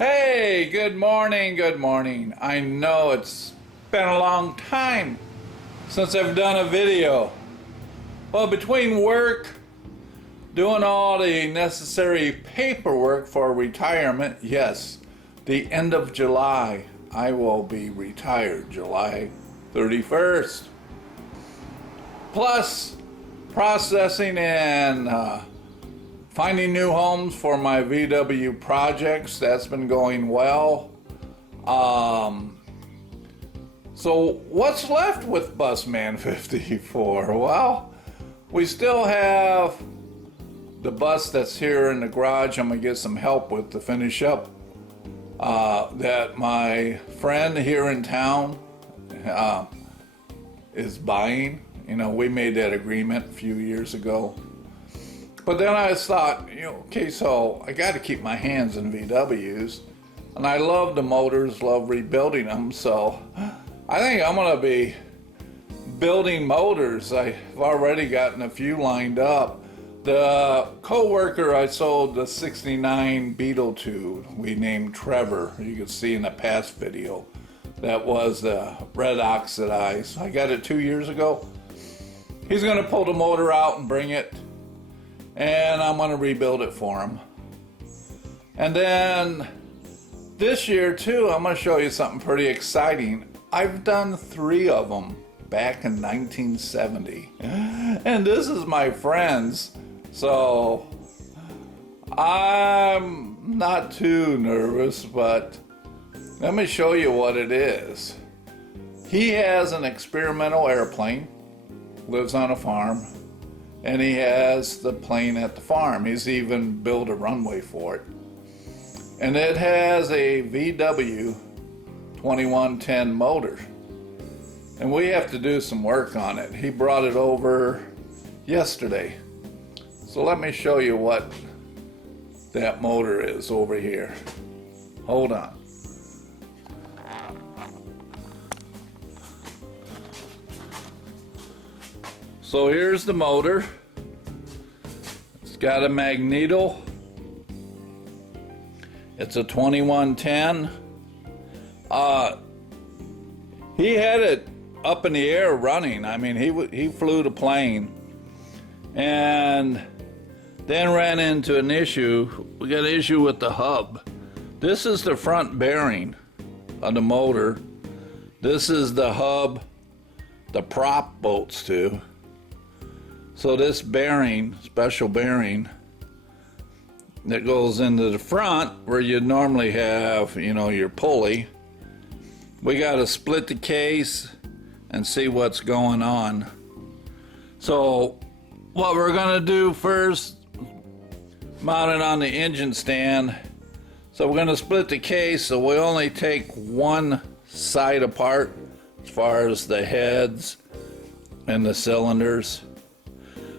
Hey, good morning, good morning. I know it's been a long time since I've done a video. Well, between work, doing all the necessary paperwork for retirement, yes, the end of July, I will be retired, July 31st. Plus, processing and finding new homes for my VW projects, that's been going well. So what's left with Busman 54? Well, we still have the bus that's here in the garage I'm gonna get some help with to finish up, that my friend here in town is buying. You know, we made that agreement a few years ago. But then I thought, okay, so I got to keep my hands in VWs, and I love the motors, love rebuilding them, so I think I'm going to be building motors. I've already gotten a few lined up. The co-worker I sold the 69 Beetle to, we named Trevor. You can see in the past video. That was the red oxidized. I got it 2 years ago. He's going to pull the motor out and bring it, and I'm going to rebuild it for him. And then this year too, I'm going to show you something pretty exciting. I've done 3 of them back in 1970. And this is my friend's, so I'm not too nervous, but let me show you what it is. He has an experimental airplane, lives on a farm, and he has the plane at the farm. He's even built a runway for it. And it has a VW 2110 motor. And we have to do some work on it. He brought it over yesterday. So let me show you what that motor is over here. Hold on. So here's the motor. It's got a magneto. It's a 2110. He had it up in the air running. I mean, he flew the plane and then ran into an issue. We got an issue with the hub. This is the front bearing of the motor. This is the hub the prop bolts to. So this bearing, special bearing, that goes into the front where you normally have, your pulley. We got to split the case and see what's going on. So what we're going to do first, mount it on the engine stand. So we're going to split the case, so we only take one side apart as far as the heads and the cylinders.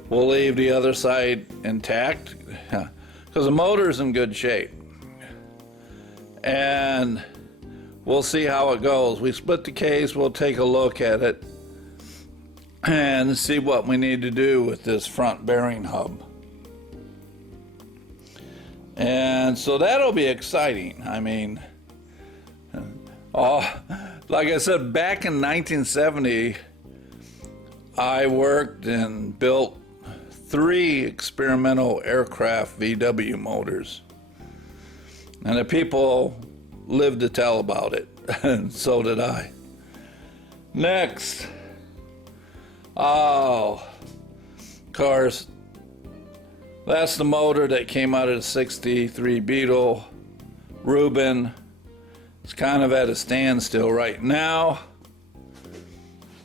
We'll leave the other side intact because the motor's in good shape. And we'll see how it goes. We split the case, we'll take a look at it and see what we need to do with this front bearing hub. And so that'll be exciting. I mean, like I said, back in 1970, I worked and built 3 experimental aircraft VW motors. And the people lived to tell about it, and so did I. Next. Of course, that's the motor that came out of the 63 Beetle. Reuben. It's kind of at a standstill right now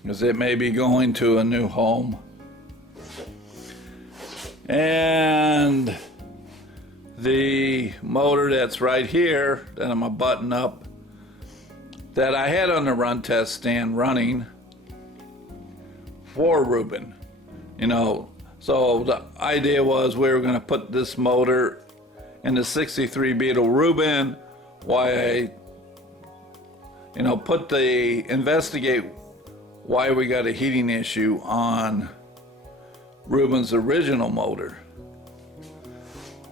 because it may be going to a new home. And the motor that's right here that I'm gonna button up, that I had on the run test stand running for Reuben. So the idea was we were gonna put this motor in the 63 Beetle Reuben while I investigate why we got a heating issue on Reuben's original motor.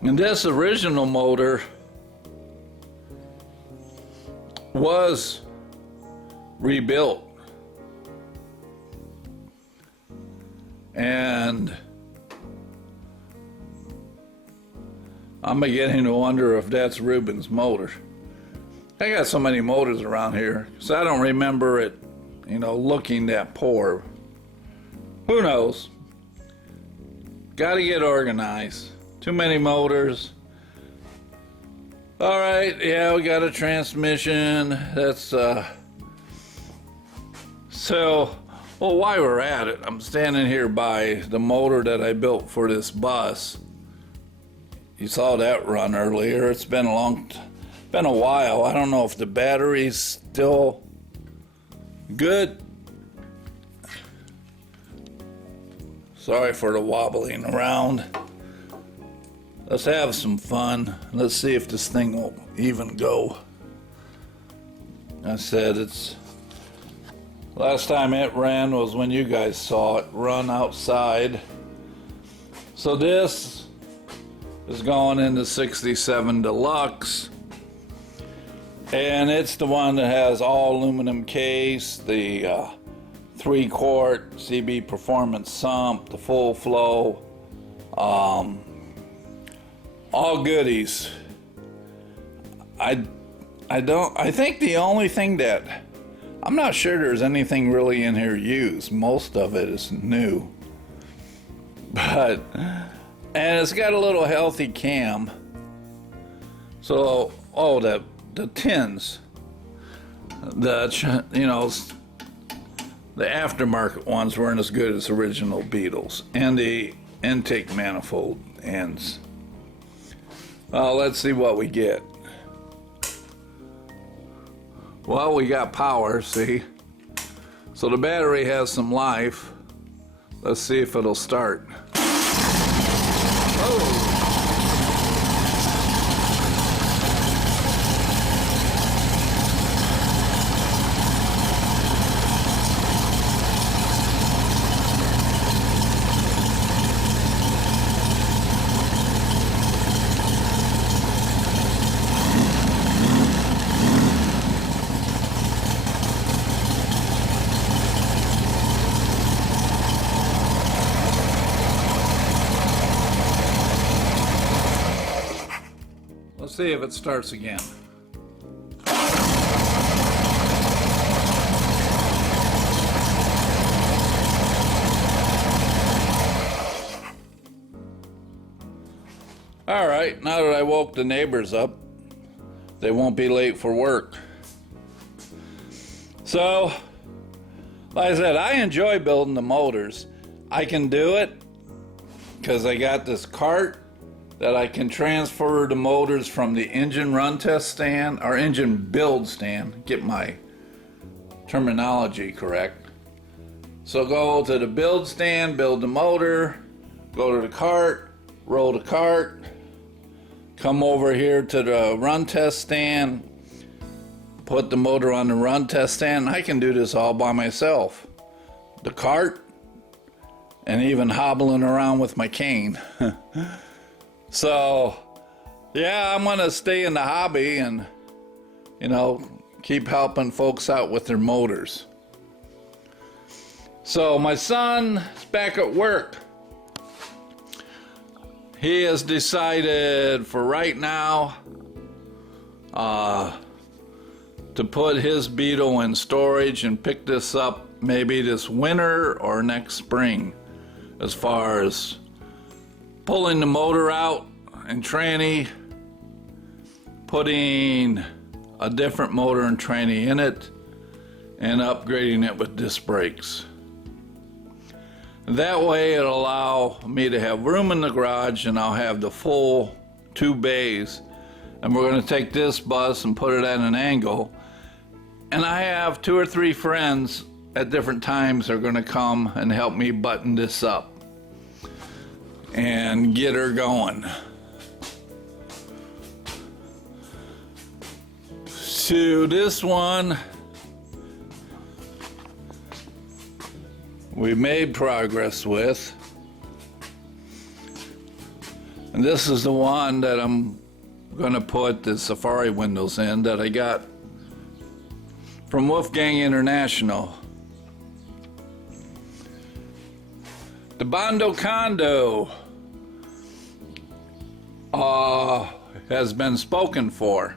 And this original motor was rebuilt. And I'm beginning to wonder if that's Ruben's motor. I got so many motors around here, so I don't remember it, looking that poor. Who knows? Got to get organized. Too many motors. All right, yeah, we got a transmission. That's well, while we're at it, I'm standing here by the motor that I built for this bus. You saw that run earlier. It's been a while. I don't know if the battery's still good. Sorry for the wobbling around. Let's have some fun. Let's see if this thing will even go. I said last time it ran was when you guys saw it run outside. So this is going into 67 Deluxe. And it's the one that has all aluminum case, the 3-quart CB Performance sump, the full flow, all goodies. I think the only thing that, I'm not sure there's anything really in here used. Most of it is new. And it's got a little healthy cam. So, the tins, the aftermarket ones weren't as good as original Beetles, and the intake manifold ends. Well, let's see what we get. Well, we got power, see? So the battery has some life. Let's see if it'll start. Oh! Let's see if it starts again. All right, now that I woke the neighbors up, they won't be late for work. So, like I said, I enjoy building the motors. I can do it because I got this cart that I can transfer the motors from the engine run test stand, or engine build stand, get my terminology correct. So go to the build stand, build the motor, go to the cart, roll the cart, come over here to the run test stand, put the motor on the run test stand. I can do this all by myself. The cart, and even hobbling around with my cane. So, yeah, I'm gonna stay in the hobby and, keep helping folks out with their motors. So my son is back at work. He has decided for right now to put his Beetle in storage and pick this up maybe this winter or next spring, as far as pulling the motor out and tranny, putting a different motor and tranny in it, and upgrading it with disc brakes. That way it'll allow me to have room in the garage, and I'll have the full 2 bays. And we're going to take this bus and put it at an angle. And I have 2 or 3 friends at different times are going to come and help me button this up and get her going. So this one, we made progress with. And this is the one that I'm going to put the Safari windows in that I got from Wolfgang International. The Bondo Condo has been spoken for,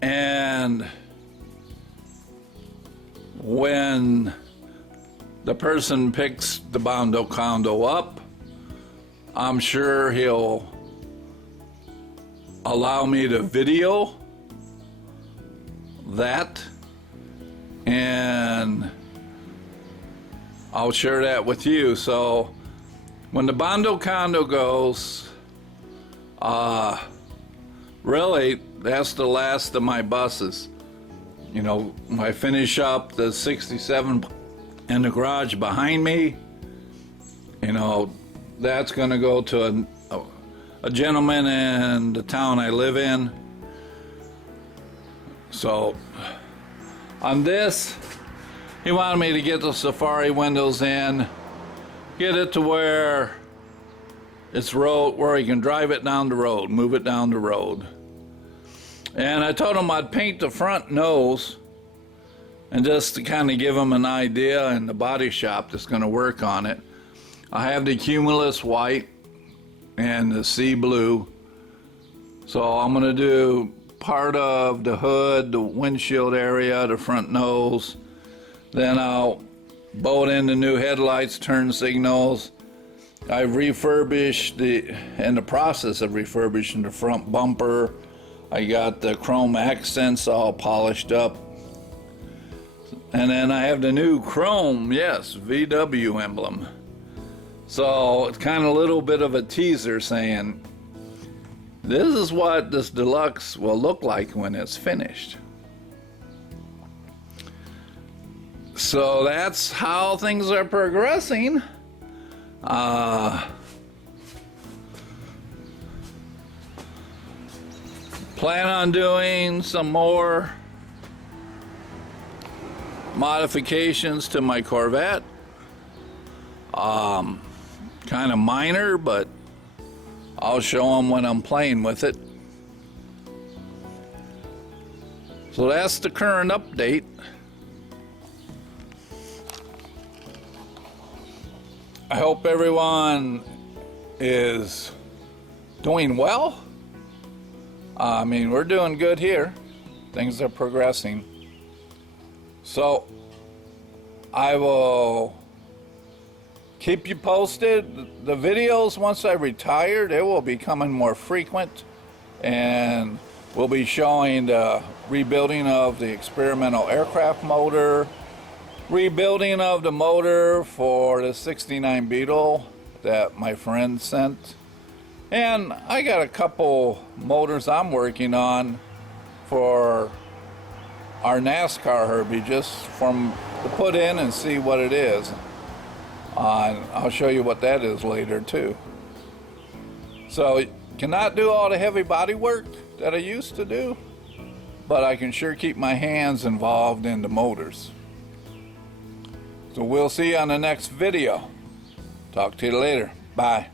and when the person picks the Bondo Condo up, I'm sure he'll allow me to video that, and I'll share that with you. So when the Bondo Condo goes, really, that's the last of my buses. You know, when I finish up the 67 in the garage behind me, you know, that's going to go to a gentleman in the town I live in. So on this, he wanted me to get the safari windows in, get it to where it's road, where he can drive it down the road, move it down the road. And I told him I'd paint the front nose, and just to kind of give him an idea, and the body shop that's going to work on it. I have the Cumulus white and the sea blue. So I'm going to do part of the hood, the windshield area, the front nose. Then I'll bolt in the new headlights, turn signals. I've refurbished in the process of refurbishing the front bumper. I got the chrome accents all polished up. And then I have the new chrome, yes, VW emblem. So it's kind of a little bit of a teaser saying, this is what this deluxe will look like when it's finished. So that's how things are progressing. Plan on doing some more modifications to my Corvette. Kind of minor, but I'll show them when I'm playing with it. So that's the current update. I hope everyone is doing well. I mean, we're doing good here. Things are progressing. So I will keep you posted. The videos, once I retire, they will be coming more frequent, and we'll be showing the rebuilding of the experimental aircraft motor, rebuilding of the motor for the 69 Beetle that my friend sent. And I got a couple motors I'm working on for our NASCAR Herbie, just to put in and see what it is. I'll show you what that is later too. So cannot do all the heavy body work that I used to do, but I can sure keep my hands involved in the motors. So we'll see you on the next video. Talk to you later. Bye.